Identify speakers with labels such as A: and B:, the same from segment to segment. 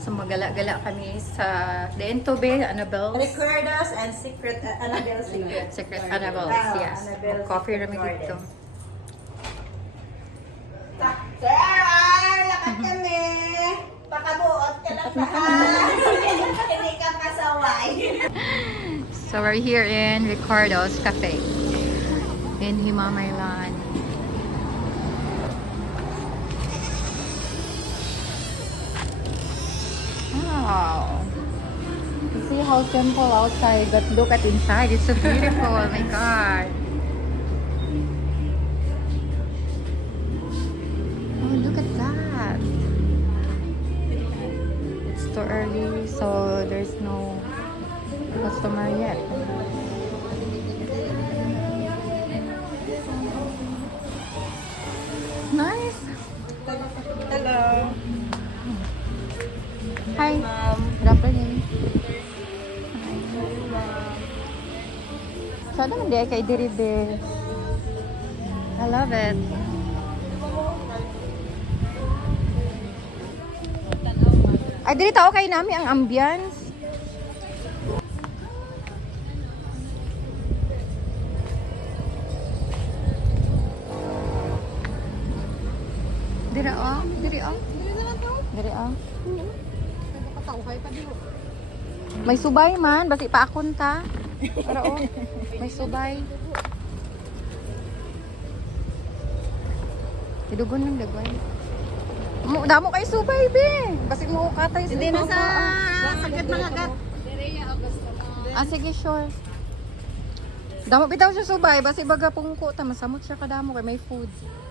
A: So magala-gala kami sa Dento Bay, Annabelle.
B: Recuerdos and Secret Annabelle
A: Secret Annabelle, yes.
B: Annabelle
A: Coffee
B: Secret
A: rami
B: Garden.
A: dito.
B: Sir, lakad kami! Pakabuot ka na pa! Hindi ka kasaway!
A: So we're here in Ricardo's Cafe in Himamaylan. Wow. You see how simple outside, but look at inside. It's so beautiful. Oh my god. Oh, look at that. It's too early, so there's no customer yet. Nice.
B: Hello!
A: Hi.
B: Ma'am.
A: Good afternoon. Sana man di ay kay diri de. I love it. Ay diri tao kay nami ang ambience. Diri oh, diri oh. Diri oh. May subay man, basi pa akon ta. Pero oh, may subay. Idugon ng dagway. Damo kay subay be. Basi mo katay sa.
B: Hindi na sa sagad mga gat.
A: Ah sige sure. Damo bitaw siya subay, basi baga pungko ta masamot siya kadamo kay may food.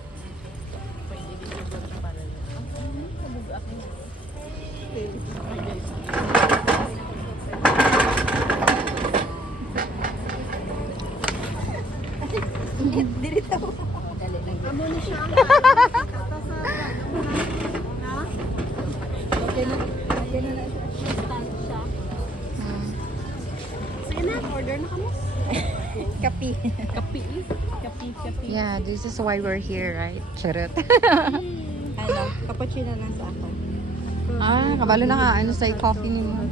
B: Dirito. Amo ni siya. Okay na. Okay na. Stand siya. Sige na, order na kami. Kapi. Kapi. Kapi. Kapi.
A: Yeah, this is why we're here, right? Charot.
B: Ano, cappuccino lang sa ako.
A: Ah, kabalo na ka ano sa coffee ni mo.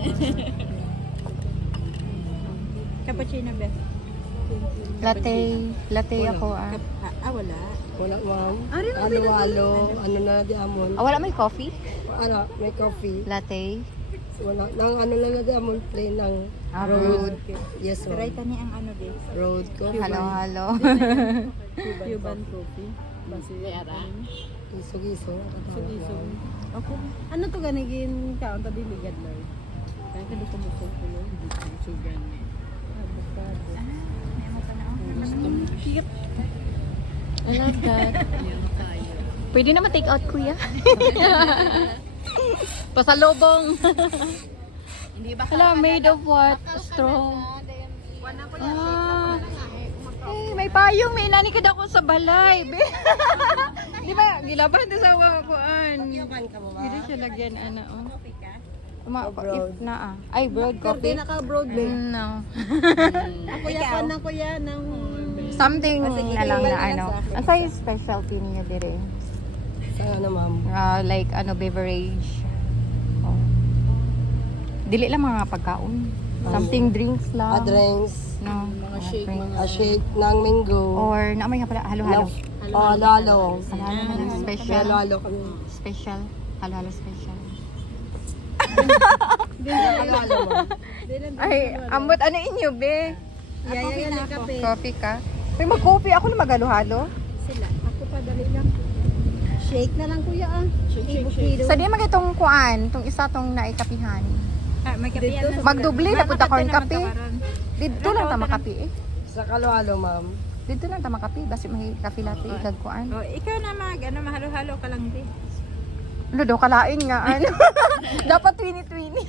B: Cappuccino best.
A: Latte ako ah.
B: Wala.
C: Wala, ma'am.
B: Ari na,
C: Halo-halo. Ano na di amon.
A: Ah, wala may coffee?
C: Ano, may coffee.
A: Latte?
C: Wala. Nang ano lang na di amon. Plain ng
A: Road.
C: Yes,
B: Try
C: ma'am.
B: tani ang ano din.
C: Road coffee.
A: Halo-halo.
B: Cuban coffee. Basi ara.
C: Giso-giso.
B: Ako. Ano to ganigin kaon ta diligad loy. Kaya ka dito mo ko yun. Sugan. Avocado. Cute.
A: I love that. Pwede naman take out kuya. Pasalubong.
B: Hindi ba
A: Hello, made of what? Straw. Ah. Eh, may payong, may nani kada ko sa balay. Be. Di ba, gilaban din sa wakuan.
C: Ka mo ba?
A: Hindi siya lagyan, ano, oh.
C: broad.
A: If na, ah. Ay, broad coffee.
B: naka-broad
A: No.
B: Kuya pa na kuya ng
A: Something na lang na,
B: iwan
A: ano.
B: na sa
A: Ang sa'yo specialty niyo dire?
C: Sa ano, ma'am?
A: Like, ano, beverage. Oh. Dili lang mga pagkaon. Something drinks lang.
C: Drinks.
A: No.
B: Mga shake,
A: drinks.
C: A shake ng mango.
A: Or, naamay nga pala, halo-halo.
C: Halo-halo.
A: Halo-halo special.
C: Halo-halo kami.
A: Special. Halo-halo special.
C: Halo-halo, ma'am.
A: Ay, ambot ano inyo, be?
B: Yaya na kape.
A: Coffee ka? Pero mag-coffee ako na mag-halo-halo.
B: Sila. Ako pa dali lang. Shake na lang kuya ah. Shake.
A: Sa di mag itong kuan, itong isa tong naikapihan.
B: May kape yan.
A: Magdubli na punta ko yung kape. Dito lang ta makape eh.
C: Sa halo-halo, ma'am.
A: Dito lang ta makape, basi may kape latte ikag kuan.
B: Oh, ikaw na mahalo-halo ka lang din.
A: Ano daw kalain nga ano. Dapat 2020.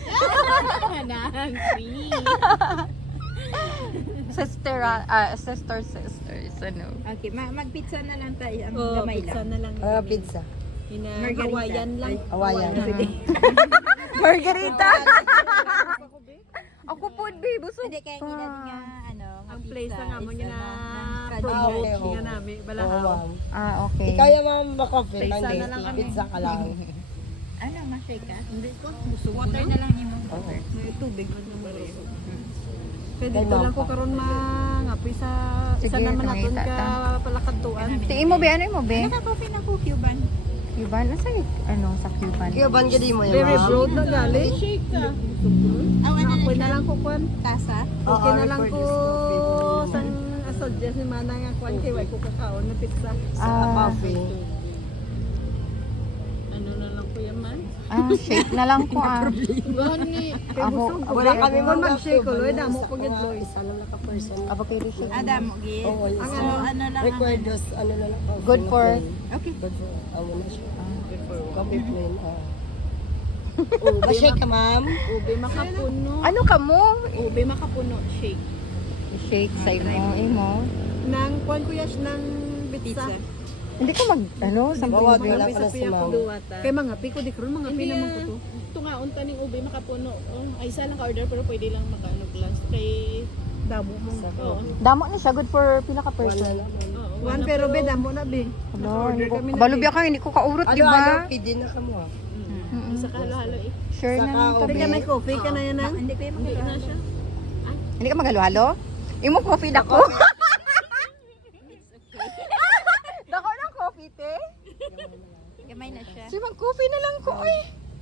A: Sisters, ano.
B: Okay, mag-pizza na lang tayo. Ang gamay
D: pizza
B: lang.
D: na lang.
C: Pizza.
B: Margarita.
D: Hawaiian lang.
C: Hawaiian.
A: Margarita. Ako po, babe. Busog
B: Hindi kaya hindi natin nga ano,
D: Ang place na nga mo
B: is,
D: niya na
C: okay,
D: promote
C: okay.
D: nga namin.
C: Oo,
D: Balahaw.
C: ma'am.
A: Ah, okay.
C: Di kaya, ma'am, makape.
D: Pizza
C: Monday.
D: na lang kami.
C: Pizza ka lang.
D: Ano, ma-shake ka?
B: Hindi ko. Gusto ko
D: Water
B: na.
D: na lang yung
C: Okay.
B: May tubig. Pareho. Pwede
C: Kay
B: ito
C: ma'am
B: lang ko
C: pa.
B: karon mangapi sa
A: Sige,
B: isa naman naton
A: tumangita
B: ka palakadtuan.
A: Tiin mo be, ano mo be?
D: Naka-coffee na ko, Cuban.
A: Cuban? Nasa ano sa Cuban?
C: Kaya ban ka di mo yan,
B: Very
C: ma'am?
B: broad na gali.
D: Shake ka.
B: Ah,
D: Ano
B: okay
D: na
B: na lang ko kwan.
D: Tasa?
B: Okay
C: Oo,
B: na lang
C: record
B: ko
C: is coffee.
B: sang suggest ni mana nga kwan kay way ko kakaon na pizza.
C: Sa coffee.
D: Ano na lang ko yan, man?
A: Shake na lang ko
B: Kay
A: Ako,
B: gusto ko
C: Wala
B: be.
C: kami
B: Kung mag-shake ko, loy damo ko gid loy.
C: Isa lang naka-person.
A: avocado shake.
D: Adam, okay.
C: Oo,
B: Ang
C: isa.
D: ano lang
C: Required dos, ano na lang. coffee
A: Good
C: na
A: for-
C: plain.
D: Okay.
C: Good for, ano na siya. Coffee plain, Ma-shake ka, ma'am?
D: Ube makapuno.
A: Ano ka mo?
D: Ube makapuno, shake.
A: Shake sa imo.
B: Nang kwan ko yash nang pizza.
A: Hindi ko mag something
C: Bawag
A: big.
C: wala ka na si ma'am.
D: Duwata.
B: Kay mga piko di karon mga
D: Hindi
B: naman ko to.
D: tungaon ta ning ube makapuno. Oh, ay isa lang ka-order pero pwede lang makaano glass. Kay
B: Damo mo.
C: Sa
D: Oo.
C: coffee.
A: Damo na siya, good for pila ka
C: Wala
A: person.
C: naman.
D: Oo,
B: Wan pero be damo na be.
A: Hello,
B: Naka-order kami na.
A: kabalo biya ka, hindi ko kaurot, di
C: Ano,
A: ba?
C: pwede na ka mo, ah.
D: Isa ka halo-halo eh.
A: Sure na
C: Saka
A: lang
B: Tapi
A: tabi.
B: ka may coffee ka na yan ang.
D: Hindi kayo
B: Hindi na siya.
A: Hindi ka maghalo-halo? Imo coffee dako. Dako ng coffee, te?
D: Gamay na siya.
A: Si mag coffee na lang ko, ay.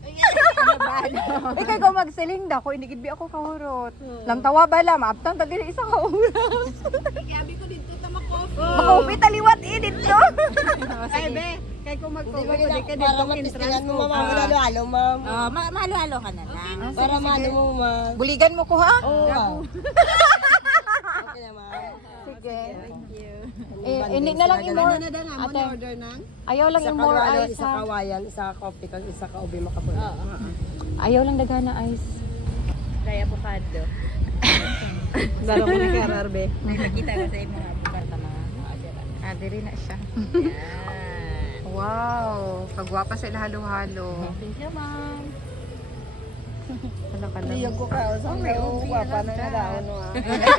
A: Kay ko magsiling dako, hindi gid bi ako kahurot. Lam tawa ba lam, aptang tagili isa ka oras.
D: Gabi ko dito ta ma-coffee.
A: Maka-coffee taliwat dito.
B: Ay be, kay ko
C: Hindi
B: mag-coffee
C: ba
B: ko di ka
C: para
B: dito
C: matistingan
B: entrance
C: mo,
B: ko.
C: ma'am. Halo-halo, ma'am.
D: Oh, mahalo-halo ka na lang.
C: Para maano mo, ma'am.
A: Buligan mo ko ha?
C: Oo, ah. Okay na, ma'am.
A: Sige.
D: Thank you.
A: Hindi na lang i-more.
B: Ano na nga mo
A: Ate.
B: ni order nang?
A: Ayaw lang
C: Isa ka
A: i-more
C: halo,
A: ice
C: isa
A: ha.
C: ka wayan, isa ka coffee, kag isa ka ube makapuno.
A: Ayaw lang dagana ice.
D: Try avocado.
B: Dalo ko ni karar be.
D: Nakita ko sa mga avocado mga agera.
A: Diri na siya.
D: Yan.
A: Wow, kagwapa sila halo-halo.
D: Thank you, ma'am.
A: Hala ka lang.
C: Liyog ko ka, sa may uwa pa na nga daon, ah.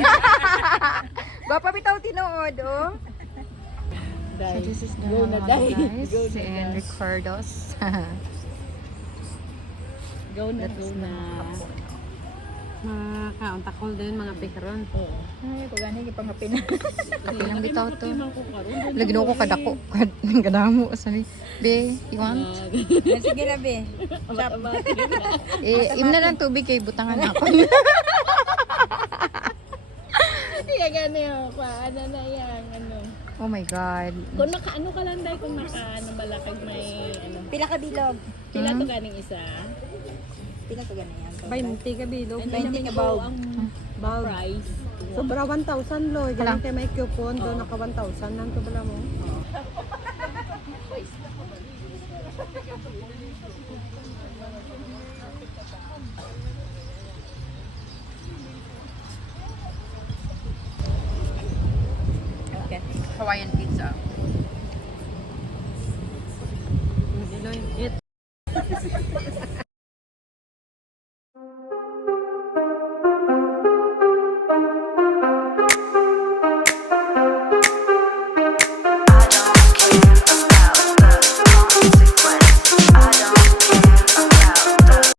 A: Gwapa bitaw tinuod, oh. So this is the guys. And Ricardo's.
D: Go na, go na.
B: Mga kauntakol din mga pikaron.
D: Ay, ko gani gipangapin.
A: Kape lang bitaw to. Lagno ko kadako. Kadamo. Sabi, be, you want?
D: Sige na, be.
A: Im na lang tubig kay butangan ako.
D: Kaya gani ako. Ano na yan, ano.
A: Oh my God.
D: Kung naka-ano ka lang dahil kung naka-ano balakag may ano.
E: Pila ka bilog?
D: Pila to ganing isa.
E: Pila to ganyan.
B: 20 ka bilog.
E: 20 ka bulb.
D: Ang
B: Bulb.
D: price.
B: Sobra 1,000 loy.
A: Hala.
B: Ganun kay may coupon do naka 1,000 nang to bala mo.
D: Okay.
A: Hawaiian